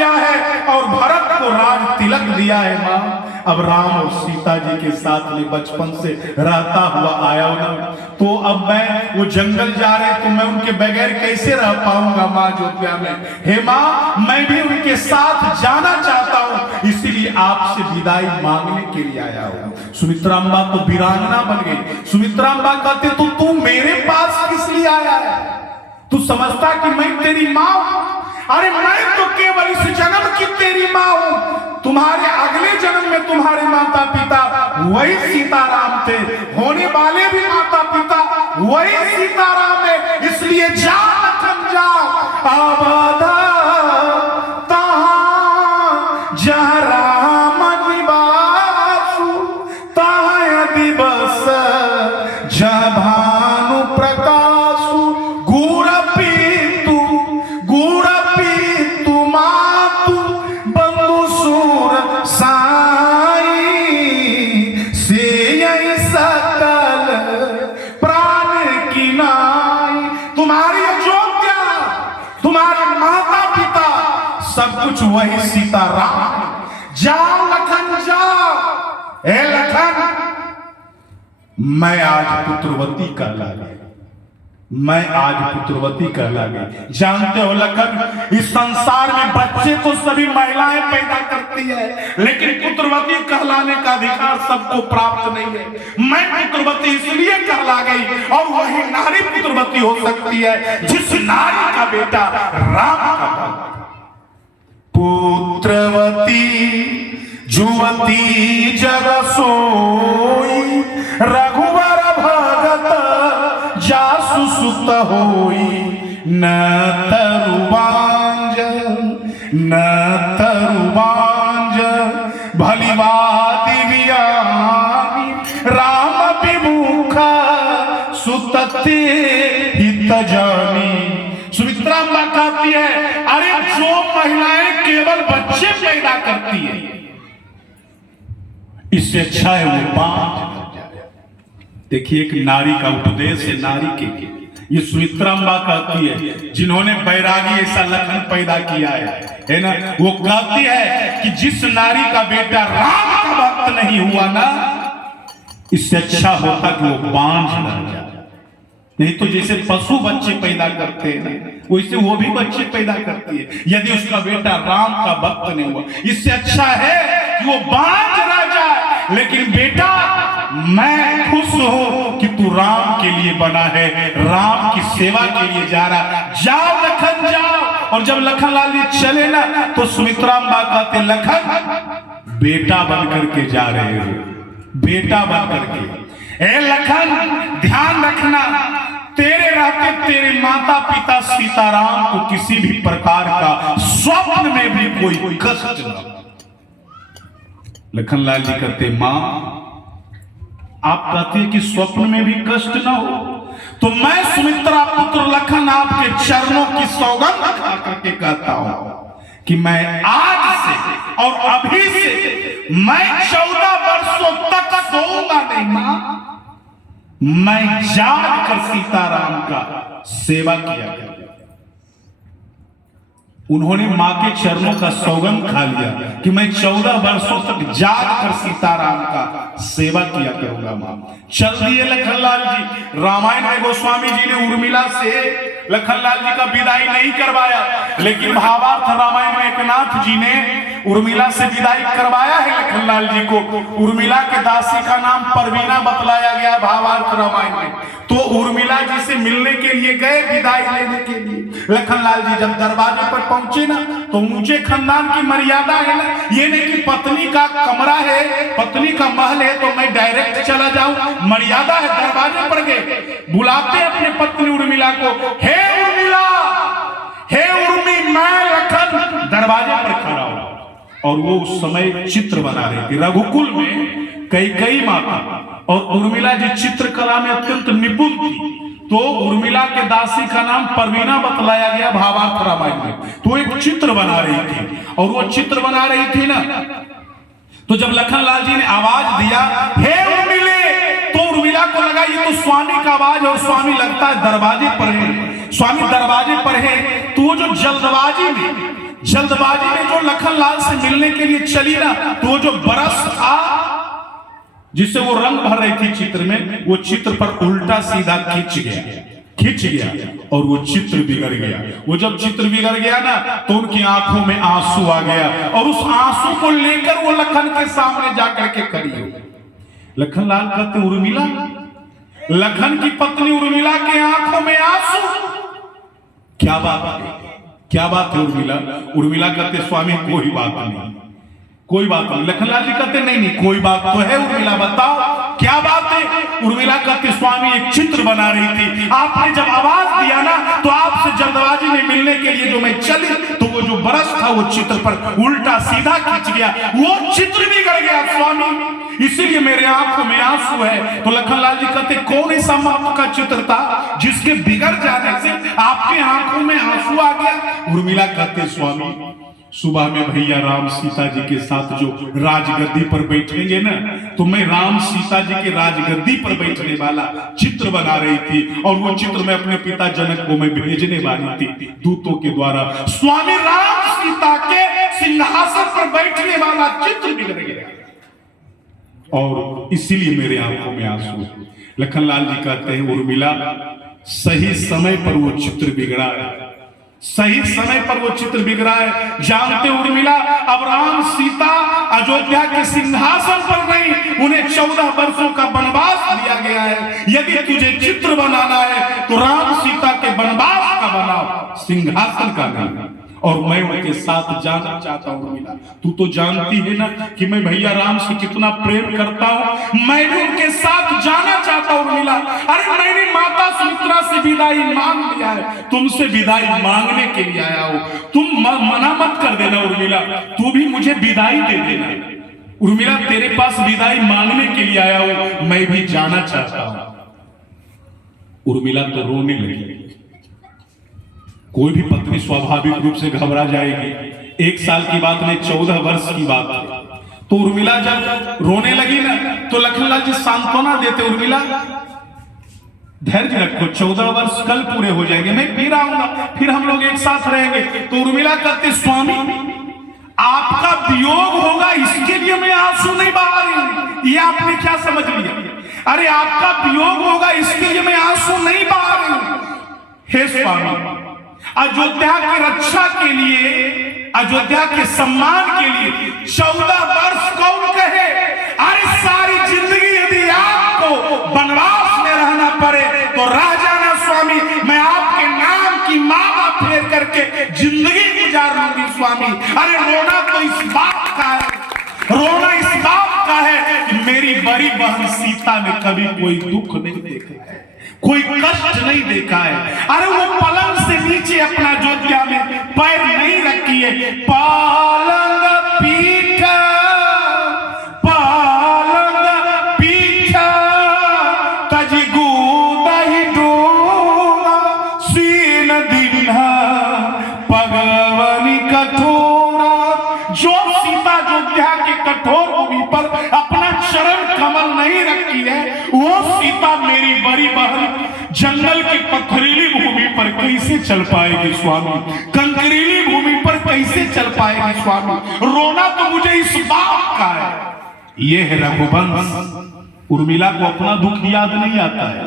दिया है और भरत को राज तिलक दिया है माँ। अब राम और सीता जी के साथ में बचपन से रहता हुआ आया हूं, तो अब मैं वो जंगल जा रहे तो मैं उनके बगैर कैसे रह पाऊंगा माँ अयोध्या में। हे माँ, मैं भी उनके साथ जाना चाहता हूँ, इसीलिए आपसे विदाई मांगने के लिए आया हूँ। सुमित्रा अम्बा तो वीरांगना बन गई। सुमित्रा अम्बा कहते तो तू मेरे पास किस लिए आया है? तू समझता कि मैं तेरी माँ हूं? अरे मैं तो केवल इस जन्म की तेरी माँ हूं, तुम्हारे अगले जन्म में तुम्हारे माता पिता वही सीताराम थे, होने वाले भी माता पिता वही सीताराम है। इसलिए जा लखन जाओ, आबादा तहां जहां राम निवासु, तहां दिवस जहां भानु प्रकाशु, गुड़ पीतु मातु बंधु सूर साई, से यही सकल प्राण की नाई। तुम्हारी अयोध्या, तुम्हारे माता पिता सब कुछ वही सीताराम। जाओ लखन जाओ। ए लखन, मैं आज पुत्रवती कहला गई, मैं आज पुत्रवती कहला गई। जानते हो लखन, इस संसार में बच्चे तो सभी महिलाएं पैदा करती है, लेकिन पुत्रवती कहलाने का अधिकार सबको प्राप्त नहीं है। मैं पुत्रवती इसलिए कहला गई, और वही नारी पुत्रवती हो सकती है जिस नारी का बेटा राम का। पुत्रवती जुवती जग सोई, रघुवर भगत जासु सुत होई, न तरुबांज न तरुबांज भलिवा दिव्यानी, राम विमुख सुतते हित जानी। सुमित्रा अम्बा कहती है, अरे जो महिलाएं केवल बच्चे पैदा करती है, इससे अच्छा है वो बांझ। देखिए, एक नारी का उपदेश है नारी के लिए। ये सुमित्रा अम्बा कहती है, जिन्होंने बैरागी ऐसा लखन पैदा किया है ना, वो कहती है कि जिस नारी का बेटा राम का भक्त नहीं हुआ ना, इससे अच्छा होता कि वो बांझ न जाए। नहीं तो जैसे पशु बच्चे पैदा करते हैं ना, वैसे वो भी बच्चे पैदा करती है। यदि उसका बेटा राम का भक्त नहीं हुआ, इससे अच्छा है कि वो बांझ रह जाए। लेकिन बेटा, मैं खुश हूं कि तू राम के लिए बना है, राम की सेवा के लिए जा रहा। जाओ लखन जाओ। और जब लखन लाल जी चले ना, तो सुमित्रा अम्बा कहते, लखन बेटा बन करके जा रहे हो, बेटा बन करके। ए लखन, ध्यान रखना, तेरे रहते तेरे माता पिता सीताराम को किसी भी प्रकार का स्वप्न में भी कोई कष्ट न। लखन लाल जी कहते, मां आप कहते हैं कि स्वप्न में भी कष्ट न हो, तो मैं सुमित्रा पुत्र लखन आपके चरणों की सौगंध खा करके कहता हूं कि मैं आज से और अभी से मैं 14 वर्षों तक सोऊंगा नहीं मां। मैं जाग कर सीताराम का सेवा किया। उन्होंने मां के चरणों का सौगंध खा लिया कि मैं 14 वर्षों तक जाग कर सीताराम का सेवा किया करूंगा मां। चल दिए लखनलाल जी। रामायण में गोस्वामी जी ने उर्मिला से लखनलाल जी का विदाई नहीं करवाया, लेकिन भावार्थ रामायण में एकनाथ जी ने उर्मिला से विदाई करवाया है लखनलाल जी को। उर्मिला के दासी का नाम परवीना बतलाया गया भावार्थ रामायण में। तो उर्मिला जी से मिलने के लिए गए विदाई लेने के लिए। लखनलाल जी जब दरवाजे पर पहुंचे ना, तो ऊंचे खानदान की मर्यादा है ना, ये नहीं कि पत्नी का कमरा है, पत्नी का महल है तो मैं डायरेक्ट चला जाऊं, मर्यादा है। दरवाजे पर गए, बुलाते अपने पत्नी उर्मिला को, हे उर्मिला, हे उर्मी, मैं लखन दरवाजे पर खड़ा हूं। और वो उस समय चित्र बना रही थी। रघुकुल में कई माता और उर्मिला जी चित्रकला में अत्यंत निपुण थी, तो उर्मिला के दासी का नाम परवीना बतलाया गया भावार्थ रामायण में। तो एक चित्र बना रही थी, और वो चित्र बना रही थी ना, तो जब लखनलाल जी ने आवाज दिया, हे उर्मिले, तो उर्मिला को लगा ये तो स्वामी का आवाज, और स्वामी लगता है दरवाजे पर है। स्वामी दरवाजे पर है, तो वो जो जल्दबाजी में जल्दबाजी में जो लखनलाल से मिलने के लिए चली ना, तो वो जो बरस था जिससे वो रंग भर रही थी चित्र में, वो चित्र पर उल्टा सीधा खिंच गया और वो चित्र बिगड़ गया। वो जब चित्र बिगड़ गया ना, तो उनकी आंखों में आंसू आ गया और उस आंसू को लेकर वो लखन के सामने जाकर के खड़ी हो। लखनलाल कहते उर्मिला, लखन की पत्नी उर्मिला के आंखों में आंसू, क्या बात है उर्मिला? उर्मिला कहते स्वामी कोई बात नहीं। लखनलाल जी कहते नहीं कोई बात तो है उर्मिला, बताओ क्या बात है? उर्मिला कहते स्वामी एक चित्र बना रही थी, आपने जब आवाज दिया ना, तो आपसे जल्दबाजी में मिलने के लिए जो मैं चली, तो वो जो बरस था वो चित्र पर उल्टा सीधा खिंच गया, वो चित्र बिगड़ गया स्वामी, इसीलिए मेरे आंखों में आंसू है। तो लखनलाल जी कहते कौन ऐसा महत्व का चित्र था जिसके बिगड़ जाने से आपके आंखों में आंसू आ गया? उर्मिला कहते स्वामी सुबह में भैया राम सीता जी के साथ जो राजगद्दी पर बैठेंगे ना, तो मैं राम सीता जी के राजगद्दी पर बैठने वाला चित्र बना रही थी और वो चित्र मैं अपने पिता जनक को मैं भेजने वाली थी दूतों के द्वारा। स्वामी राम सीता के सिंहासन पर बैठने वाला चित्र बिगड़ गया और इसीलिए मेरे आंखों में आंसू। लखनलाल जी कहते हैं उर्मिला सही समय पर वो चित्र बिगड़ा है, सही समय पर वो चित्र बिगड़ा है। जानते उर्मिला, अब राम सीता अयोध्या के सिंहासन पर नहीं, उन्हें 14 वर्षों का वनवास दिया गया है। यदि तुझे चित्र बनाना है तो राम सीता के वनवास का बनाओ, सिंहासन का नहीं। और मैं उनके साथ जाना चाहता हूँ उर्मिला, तू तो जानती है ना कि मैं भैया राम से कितना प्रेम करता हूँ, मैं भी उनके साथ जाना चाहता हूँ उर्मिला। अरे मैंने माता सुमित्रा से विदाई मांग लिया है, तुमसे विदाई मांगने के लिए आया हूँ, तुम मना मत कर देना उर्मिला, तू भी मुझे विदाई दे देना उर्मिला, तेरे पास विदाई मांगने के लिए आया हूँ, मैं भी जाना चाहता हूँ। उर्मिला तो रोने लगी। कोई भी पत्नी स्वाभाविक रूप से घबरा जाएगी। 1 साल की बात नहीं, 14 वर्ष की बात है। तो उर्मिला जब रोने लगी ना, तो लखनलाल जी सांत्वना देते उर्मिला धैर्य रखो, 14 वर्ष कल पूरे हो जाएंगे, मैं फिर आऊंगा, फिर हम लोग एक साथ रहेंगे। तो उर्मिला कहते स्वामी आपका वियोग होगा इसके लिए मैं आंसू नहीं बहा रही हूं, ये आपने क्या समझ लिया? अरे आपका वियोग होगा इसके लिए मैं आंसू नहीं बहा रही हूं। हे स्वामी, अयोध्या की रक्षा के लिए, अयोध्या के सम्मान के लिए 14 वर्ष कौन कहे? अरे सारी जिंदगी यदि आपको वनवास में रहना पड़े तो रह जाना स्वामी, मैं आपके नाम की माला फेर करके जिंदगी गुजार लूंगी स्वामी। अरे रोना तो इस बात का है, रोना इस बात का है कि मेरी बड़ी बहन सीता ने कभी कोई दुख नहीं देखा है, कोई कष्ट नहीं देखा है। अरे वो पलंग से नीचे अपना अयोध्या में पैर नहीं रखी है, पलंग पीठा तजी गोदही डोरा सीन दिन्हा पगवनी कठोरा। जो सीता अयोध्या के कठोर भूमि पर अपना चरण कमल नहीं रखी है, वो सीता मेरी बड़ी बहन जंगल की पथरीली भूमि पर कैसे चल पाएगी स्वामी, कंकरीली भूमि पर कैसे चल पाएगी स्वामी। रोना तो मुझे इस बात का है। ये है रघुवंश। उर्मिला को अपना दुख याद नहीं आता है,